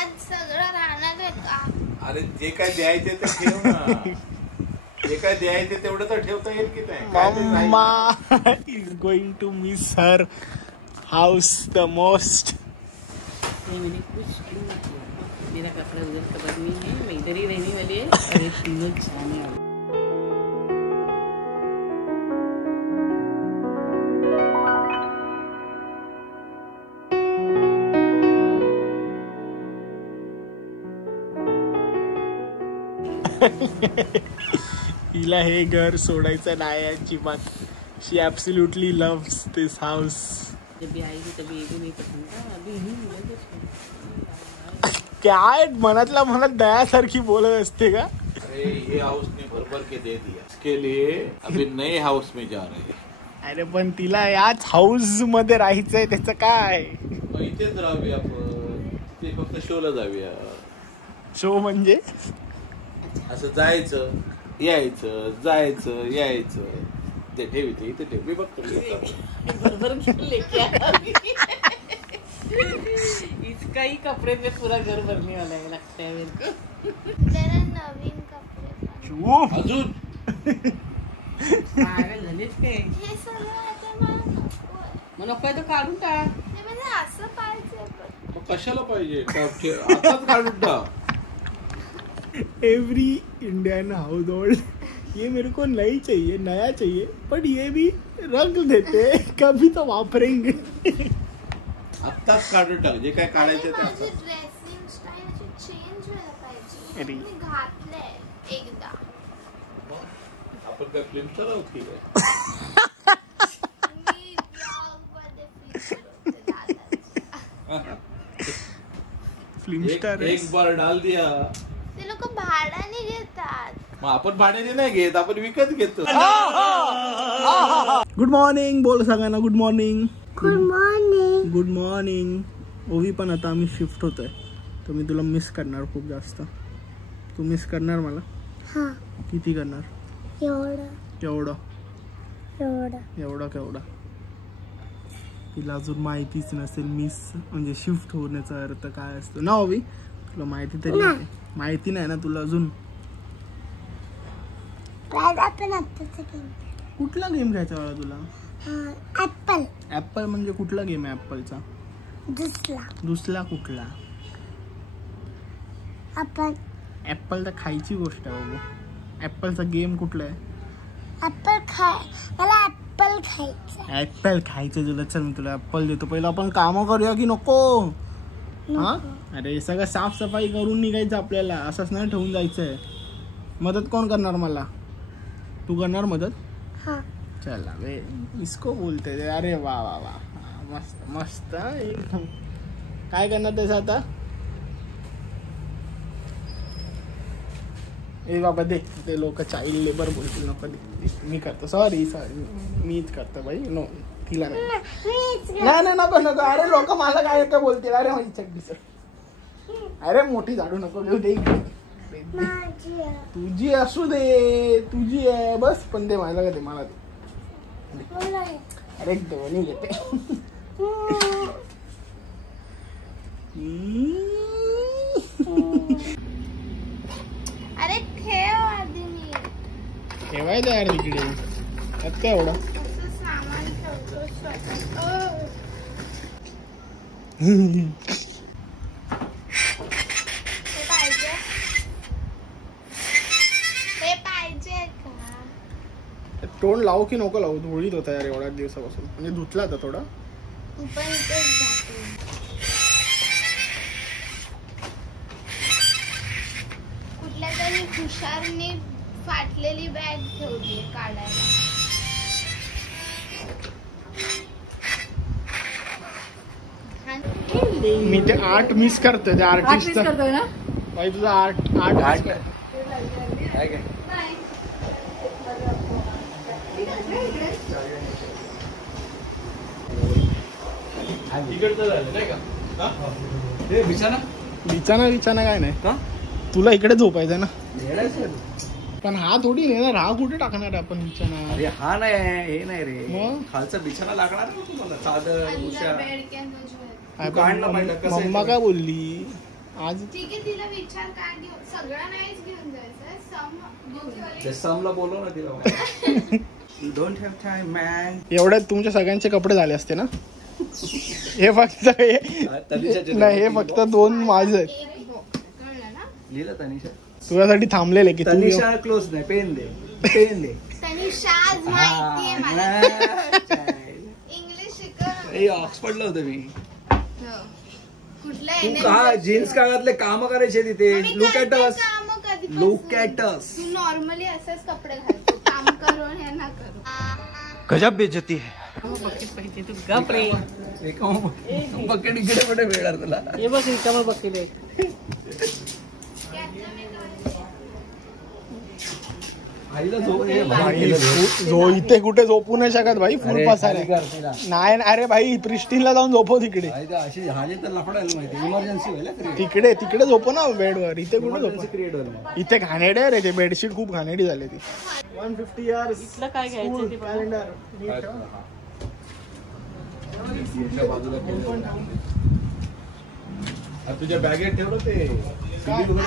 आज सगळं राहणार आहे का? अरे जे काय द्यायचे ते ठेव ना. जे काय द्यायचे तेवढं तर ठेवता येईल की नाही. Mama is going to miss her house the most. मैंने कुछ नहीं किया, मेरा कपड़ा उधर कबर नहीं है, मैं इधर ही रहने वाली है और ये तीनों जाने वाले. हिला हे घर सोडायचं नाही अजिबात. शी ॲब्सोल्युटली लव्स दिस हाऊस. जब भी आएगी तभी ये भी नहीं पसंद था, अभी ही मिला काय मनातल्या मनात दयासारखी बोलत असते का. अरे ये हाउस ने भर भर के दे दिया, इसके लिए अभी नए हाउस में जा रहे हैं. अरे पण तिला याच हाऊस मध्ये राहायचंय, त्याचं काय. मग इथेच राहूया आपण, ते फक्त शोला जाऊया. शो म्हणजे असं जायचं यायचं, जायचं यायचं. ते ठेवी इथे ठेव, मी बघतो. भर लेके इसका ही कपड़े में पूरा घर भरने वाला है लगता है मेरे को. त्याला नवीन कपडे अजून झालेच काय. हे सगळं आता मला नकोय. मग नको तर काढून टाक. नाही म्हणजे असं पाहिजे पण. मग कशाला पाहिजे, आताच काढून टाक. एवरी इंडियन हाउस होल्ड ये मेरे को नहीं चाहिए, नया चाहिए, बट ये भी रंग देते कभी तो वापरेंगे. आत्ताच काढून टाक जे काय काढायचं ते. माझी ड्रेसिंग स्टाईल अशी चेंज व्हायला पाहिजे. अरे. मी घातलंय एकदा. आपण काय फिल्म आहोत की काय. मी ब्लॉगमध्ये feature होते दादाच्या. फिल्म स्टार एक बार डाल दिया. ते लोक भाड्याने घेतात. मग आपण भाड्याने नाही घेत, आपण विकत घेतो. गुड मॉर्निंग बोल सगळ्यांना. Good morning. Good morning. Good morning. ओवी पण आता आम्ही शिफ्ट होतोय, तर मी तुला मिस करणार खूप जास्त. तू मिस करणार मला. हा. किती करणार. एवढं केवढं. एवढं एवढं केवढं. तिला अजून माहितीच नसेल मिस म्हणजे शिफ्ट होण्याचा अर्थ काय असतो ना. ओवी तुला माहिती तरी आहे. माहिती नाही ना तुला अजून. कुठला गेम घ्यायचा मला तुला. ऍपल. ऍपल म्हणजे कुठला गेम आहे ऍपलचा. दुसरा कुठला. आपण ऍपल तर खायची गोष्ट आहे बाबू. ऍपलचा गेम कुठला आहे. मला ऍपल खायचं. ऍपल खायचं तुला. चल मी तुला ऍपल देतो. पहिलं आपण कामं करूया की नको. हा अरे सगळं साफसफाई करून निघायचं आपल्याला. असंच नाही ठेवून जायचंय. मदत कोण करणार मला. तू करणार मदत. चला वे इसको बोलते. अरे वा वा वा मस्त मस्त एकदम. काय करणार त्याचं आता. ए बाबा दे. ते लोक चाइल्ड लेबर बोलतील. नको दे. मी करतो. सॉरी मीच करतो बाई. नो तिला नाही नाही नको नको. अरे लोक मला काय काय बोलतील. अरे माझी चड्डी सर. अरे मोठी झाडू नको घेऊ दे. तुझी असू दे. तुझी आहे बस. पण दे मला का दे. मला दे. अरे दोन्ही घेते. अरे ठेव आधी. मी ठेवायचं यार तिकडे. त्यात काय एवढं. असं सामान ठेवतो स्वतः. हे पाहिजे. हे पाहिजे का. तोंड लावू की नको लावू. धुळीत होता यार एवढ्या दिवसापासून. म्हणजे धुतला होता थोडा. तू पण इथेच घातली. कुठल्या तरी हुशारने फाटलेली बॅग ठेवली काढायला. मी ते आर्ट मिस करतोय. ते आर्टिस्ट करतोय ना. भाई तुझा आर्ट काय काय इकडचं झालं नाही का. हे बिछाना बिछाना काय नाही का. तुला इकडे झोपायचं ना. पण हा थोडी नेणार. हा कुठे टाकणार आपण बिछाना. अरे हा नाही हे नाही रे. मग खालचा बिछाना लागणार ना तुम्हाला. चादर अंदर उश्या बेड के अंदर जो है. काढलं पाहिलं कसं आहे मम्मा ते? काय बोलली. आज ठीक आहे, तिला विचार काय घेऊन, सगळं नाहीच घेऊन जायचं, सम घेऊन ते समला बोलव ना तिला. Don't have time man. एवढ्यात तुमच्या सगळ्यांचे कपडे झाले असते ना. हे फक्त नाही, हे फक्त 2 माझे आहेत. कळलं ना. लिहिलं तनिषा. तुझ्यासाठी थांबलेले की तू तनिषा क्लोज नाही, पेन दे, पेन दे. तनिषाज माहितीये मला. इंग्लिश शिकव. ए ऑक्सफर्डला होतो मी. हो. कुठल्या तू NL का ला जीन्स काळातले काम करायचे तिथे. आम्ही लुक ॲट करते अस, कामं कधीपासून. Look at us. तू नॉर्मली असेच कपडे घालतो, काम करू हे ना करू. गजब बेइज्जती है. बकेट पाहिजे तू गप रे. बकेट इकडे कुठे मिळणार तुला. हे बघ रिकामा बकेट आहे. आईला झोप भाई, इथे कुठे झोपू नाही शकत भाई, फुल पसार आहे. नाही अरे भाई, प्रिस्टीनला जाऊन झोपव तिकडे. अशी झाली तर लफडायला माहिती. इमर्जन्सी होईल. तिकडे झोपव ना बेडवर. इथे कुठे झोपव. क्रिएट होईल. इथे घाणेडे रे ते बेडशीट, खूप घाणेडी झाली ती. 150 इयर्स इथलं काय घ्यायचं ते बघा. कॅलेंडर. तुझ्या बॅगेत ठेवलं ते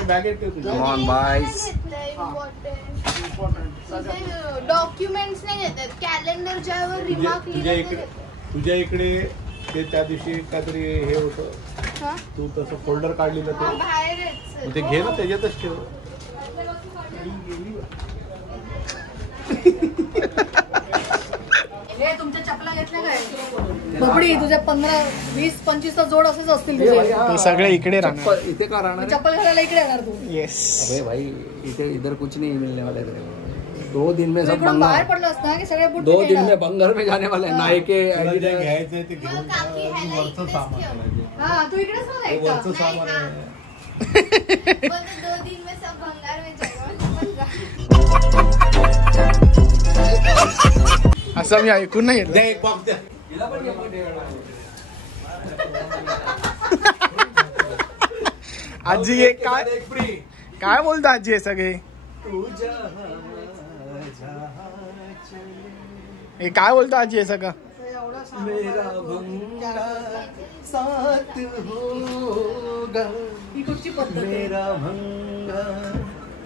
बॅगेत ठेव तुझ्या. Come on, boys. डॉक्युमेंट्स नाही घेतात, कॅलेंडर ज्यावर रिमार्क तुझ्या इकडे ते त्या दिवशी काहीतरी हे होतं, तू तसं फोल्डर काढलेलं ते बाहेरच. मग ते घे ना, त्याच्यातच ठेव. हे तुमच्या चपला घेतल्या काय बबडी? तुझ्या 15, 20, 25 जोड असेच असतील तुझे. ते सगळे इकडे राहणार. इथे का राहणार. चप्पल घालायला इकडे येणार तू. येस. अबे भाई, इधर इधर कुछ नहीं मिलने वाला है. 2 दिन में सब इकडून बाहेर बंगाल. पडलं असतं की सगळे बुट 2 दिन में बंगाल में जाने वाले हैं. नायके तुला जे घ्यायचंय ते घेऊन काकी ह्याला वरचं इकडेच सामान ठेव. करायचं. हा तू इकडेच ना ते एकटा. वरचं सामान नाही, आहे. बोलते 2 दिन में सब भंगार में जाएगा. असं मी ऐकून नाही घेतलं. द्या एक बॉक्स द्या. आजी हे काय एक फ्री. काय बोलता आजी हे सगळे? हे काय बोलता आजी हे सगळं? मेरा भंगा साथ होगा. ही कुठची पद्धत आहे? मेरा भंगा.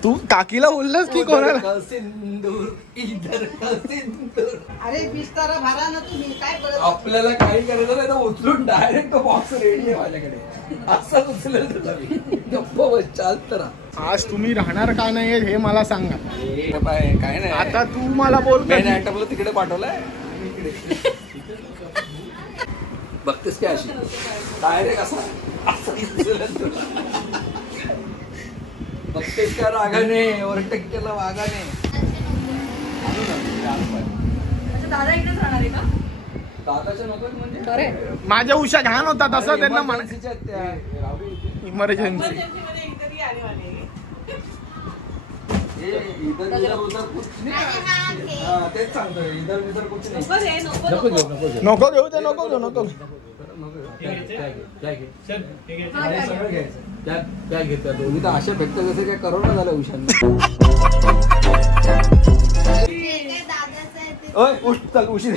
तू काकीला बोललास की कोणाला? का सिंदूर, इधर का सिंदूर. अरे बिस्तारा भारा ना तुम्ही काय करत. आपल्याला काही करायचं नाही तर उचलून डायरेक्ट तो बॉक्स रेडी आहे माझ्याकडे. असं उचलेल तुला मी. गप्प बस, चालत राहा. आज तुम्ही राहणार का नाही हे मला सांगा. काय नाही. आता तू मला बोल. मेन आयटमला तिकडे पाठवलंय. बघतेस काय अशी डायरेक्ट असं उचलेल तुला. बघतेस का रागाने, ओव्हरटेक केला वागाने. अच्छा दादा इकडेच राहणार आहे का? दादाच्या नको म्हणजे बरे माझ्या उषा घाण होता तसं त्यांना म्हणा. इमर्जन्सीच्या त्या. इमर्जन्सी. इधर उधर उधर कुछ नाही. हा तेच सांगतोय. इधर उधर कुछ नाही. नको नको घेऊ. नको घेऊ ते, नको घेऊ, नको घेऊ. सगळं घ्यायचं. त्या घेतात तुम्ही तर अशा फेकता जसे काय करोना झालं उशांना. जे काय दादाचं आहे ते. ओय उठ चल उशीर.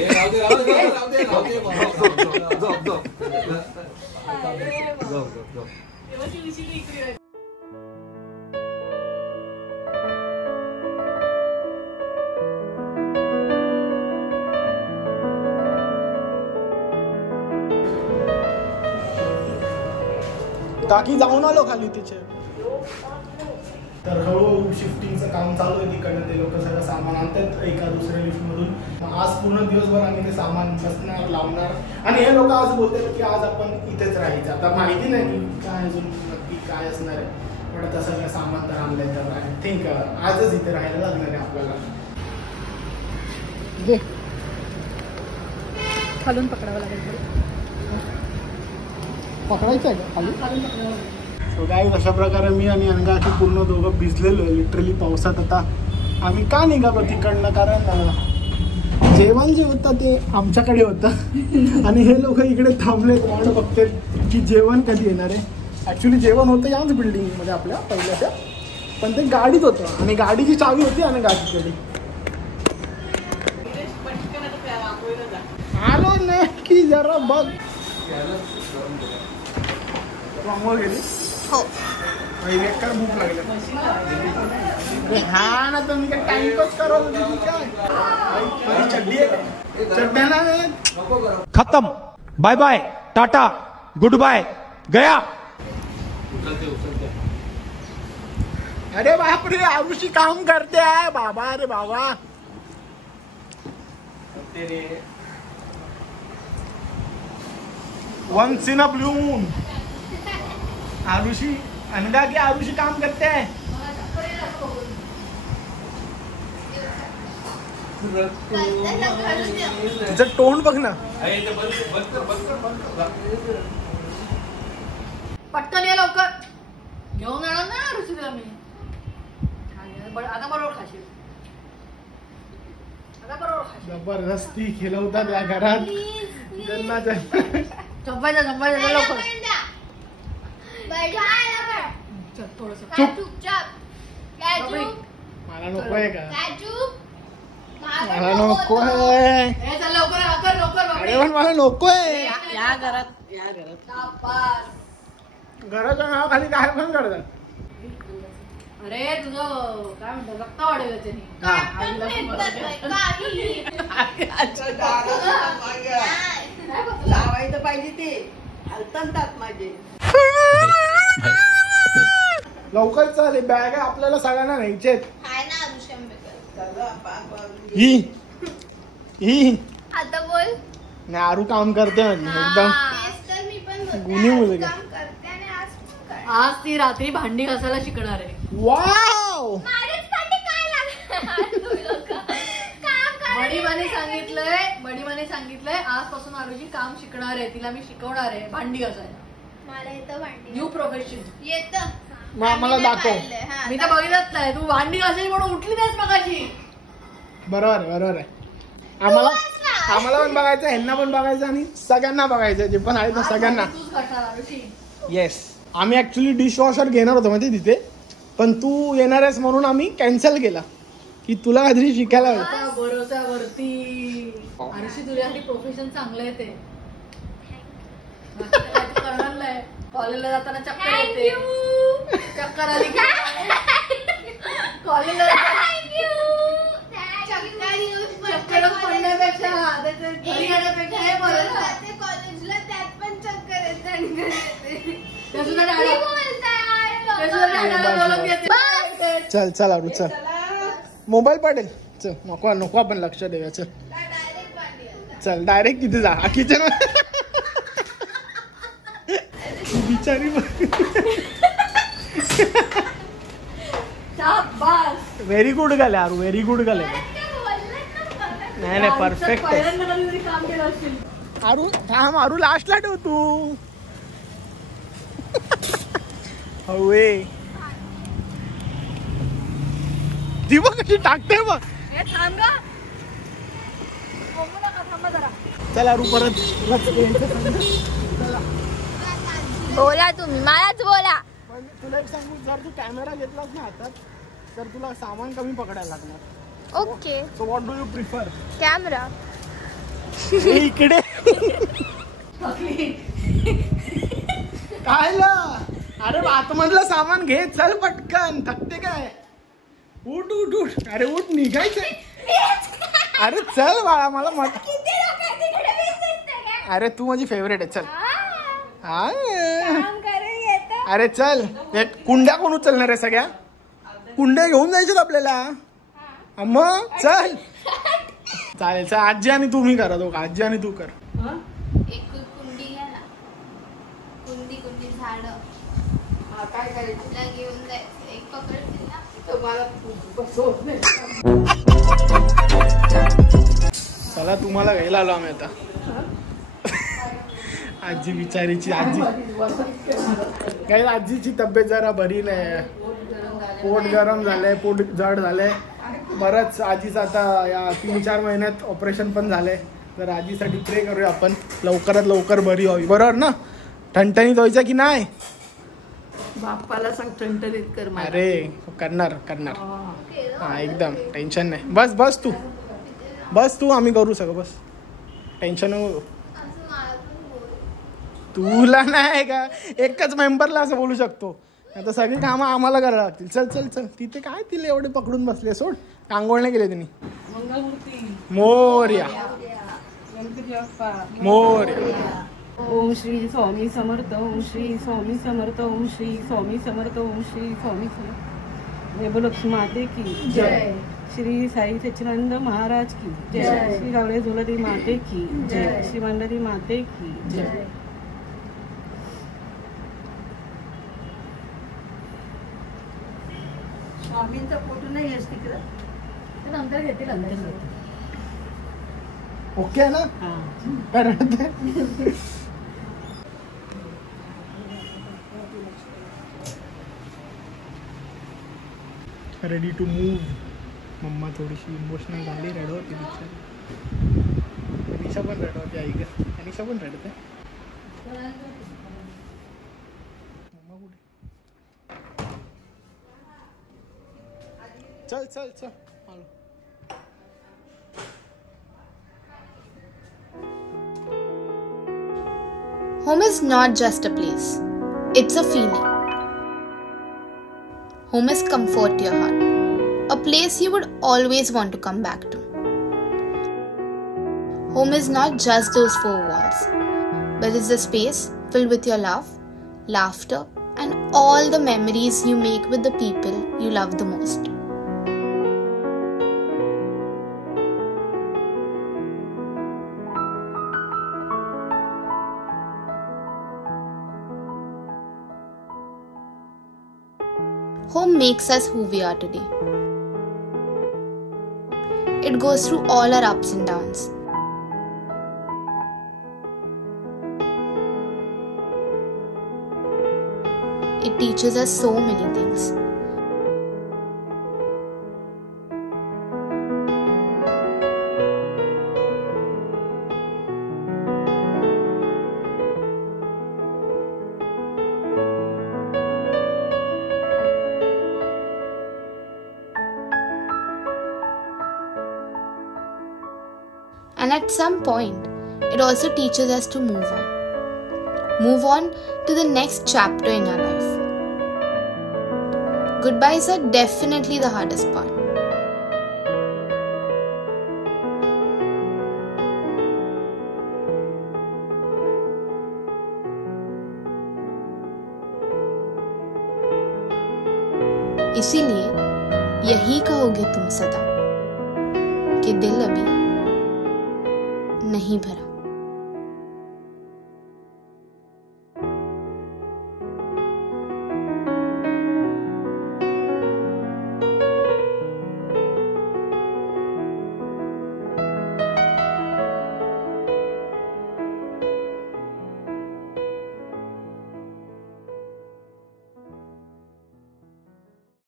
काकी जाऊन आलो खाली तिचे. तर हळूहळू शिफ्टिंगचं काम चालू आहे तिकडनं. ते लोक सगळं सामान आणतात एका दुसऱ्या लिफ्टमधून. आज पूर्ण दिवसभर आम्ही ते सामान बसणार, लावणार. आणि हे लोक आज बोलतात की आज आपण इथेच राहायचं. आता माहिती नाही की काय अजून नक्की काय असणार आहे, पण आता सगळं सामान तर आणलंय. तर आय थिंक आजच इथे राहायला लागणार आहे आपल्याला. खालून पकडावं लागेल. पकडायचं आहे का खाली? सो गाईज, अशा प्रकारे मी आणि अनघाची पूर्ण दोघं भिजलेलो आहे लिटरली पावसात. आता आम्ही का निघालो तिकडनं, कारण जेवण जे होतं ते आमच्याकडे होतं आणि हे लोक इकडे थांबले वाट बघतात की जेवण कधी येणार आहे. ॲक्च्युली जेवण होतं याच बिल्डिंगमध्ये आपल्या पहिल्याच्या, पण ते गाडीत होतं आणि गाडीची चावी होती आणि गाडीकडे. आलो नाही की जरा बघ. गेली हो. बेकार भूक लागली. हा ना तुम्ही काय टाइमपास करत होती काय? चड्डी चड्ड्या ना खत्म. Bye bye ta ta goodbye गया. अरे बापरे आरुषी काम करते आहे बाबा. अरे बाबा once in a blue moon. Arushi अनगा की आरुषी काम करते आहे. तिचं तोंड बघ ना. पटकन ये लवकर. घेऊन येणार ना ऋषीला मी. आता बरोबर खाशील. आता बरोबर खाशील. जबरदस्ती खेळवतात या घरात. त्यांना झोपायचं लवकर. चल थोडंसं. चुपचाप. मला नको आहे का? मला मला नको आहे. हे चल लवकर अरे पण मला नको आहे. या घरात घराच्या नावाखाली काय पण करतात. अरे तुझं काय म्हणतात रक्त वाढेल त्याने. लावायचं पाहिजे ते हलतात माझे. लवकर चालेल. बॅग आपल्याला सगळ्यांना न्यायचे. हाय ना आरुषी ही आता बोल. नाही आरू काम करते म्हणजे एकदम तेच तर मी पण बोलते. गुणी मुलगा. काम करते आणि आज पण करते. आज ती रात्री भांडी घासायला शिकणार आहे. वाव. माझ्यासाठी काय लागणार तुम्ही लोकं? काम करा. बडीमाने सांगितलंय आजपासून आरुषी काम शिकणार आहे. तिला मी शिकवणार आहे भांडी घासायला. मला येतं भांडी. New profession. येतं. मला दाखव. मी तर बघितलंच नाही. तू भांडी घासायची म्हणून उठली नाहीस मगाशी. बरोबर आहे. आम्हाला पण बघायचं, ह्यांना पण बघायचं आणि सगळ्यांना बघायचं. जे पण आहे तर सगळ्यांना. तूच घासणार आरुषी. येस. आम्ही ऍक्च्युली डिशवॉशर घेणार होतो माहिती तिथे. पण तू येणार आहेस म्हणून आम्ही कॅन्सल केला की तुला काहीतरी शिकायला हवं. भरोसावरती आरुषी तुझ्यासाठी प्रोफेशन चांगलं आहे ते. करणार नाही. कॉलेजला जाताना चक्कर येते. चक्कर आली की कॉलेजला चक्कर पडण्यापेक्षा घरी येण्यापेक्षा हे बरं ना. कॉलेजला त्यात पण चक्कर येते आणि घरी येते. ते सुद्धा डॅडाला बोलून घेते. चल आरू चल. मोबाईल पडेल. चल नको आपण लक्ष देऊया. चल डायरेक्ट भांडी घालतात. चल डायरेक्ट तिथे जा किचन. बिचारी व्हेरी गुड गाले आरू. व्हेरी गुड गाले. नाही परफेक्ट आहे. काम केलं असेल. आरू थांब. आरू लास्टला ठेव तू. हवे ती बघ कशी टाकते बघ. हे थांब गं. बघू नका, थांबा जरा. चल आरू परत. बोला तुम्ही. मलाच बोला. पण तुला एक सांगू, जर तू कॅमेरा घेतलास ना हातात तर तुला सामान कमी पकडायला लागणार. Okay. So what do you prefer? Camera. इकडे काय ला. अरे आतमधलं सामान घे. चल पटकन. थकते काय. उठ. अरे उठ निघायचं. अरे चल बाळा. मला अरे तू माझी फेवरेट आहे. चल. अरे चल. कुंड्या कोण उचलणार आहे? सगळ्या कुंड्या घेऊन जायच्यात आपल्याला. मग चल. चालेल. चल आजी आणि तुम्ही करा. दोघं आजी आणि तू कर. एक कुंडी घ्या ना. कुंडी झाड. काय करायचं तिला घेऊन जायचं. एक पकडतील ना. मला बसवत नाही. चला तुम्हाला घ्यायला आलो आम्ही आता. आजी बिचारीची. काही आजीची तब्येत जरा बरी नाही. पोट गरम झालंय. पोट जड झालंय. बरंच आजीचं आता या 3-4 महिन्यात ऑपरेशन पण झालंय. तर आजीसाठी प्रे करूया आपण. लवकरात लवकर बरी व्हावी. बरोबर ना? ठणठणीत व्हायचं की नाही? बाप्पाला सांग ठणठणीत कर. अरे करणार. हा एकदम टेन्शन नाही. बस तू. आम्ही करू सगळं. बस टेन्शन नको. असं मला पण बोल. तुला नाही का एकच मेंबरला असं बोलू शकतो. आता सगळी कामं आम्हाला करायला लागतील. चल चल चल. तिथे काय तिला एवढे पकडून बसले. सोड. आंघोळ नाही केले त्यांनी. मंगलमूर्ती मोरया गणपती बाप्पा मोरया. ओम श्री स्वामी समर्थ. ओम श्री स्वामी समर्थ. ओम श्री स्वामी समर्थ. ओम श्री स्वामी समर्थ. वैभवलक्ष्मी माते की जय. श्री साई सच्चिदानंद महाराज की जय. श्री गावडे झोलरी माते की जय. श्री मंडरी माते की जय. स्वामींचा फोटो नाही आहेस तिकडं ते नंतर घेतील अंदर. ओके आहे ना. काय रडते. Ready to move. मम्मा थोडीशी इमोशनल झाली. रडवते बिचारी. अनिशा पण रडवते. आई ग अनिशा पण रडते. मम्मा कुठे. चल चल चल. आलो. Home is not just a place, it's a feeling. Home is comfort to your heart, a place you would always want to come back to. Home is not just those four walls, but it's a space filled with your love, laughter, and all the memories you make with the people you love the most. Home makes us who we are today. It goes through all our ups and downs. It teaches us so many things. And at some point, it also teaches us to move on. Move on to the next chapter in our life. Goodbyes are definitely the hardest part. इसीलिए यही कहोगे तुम सदा कि दिल अभी नहीं भरा.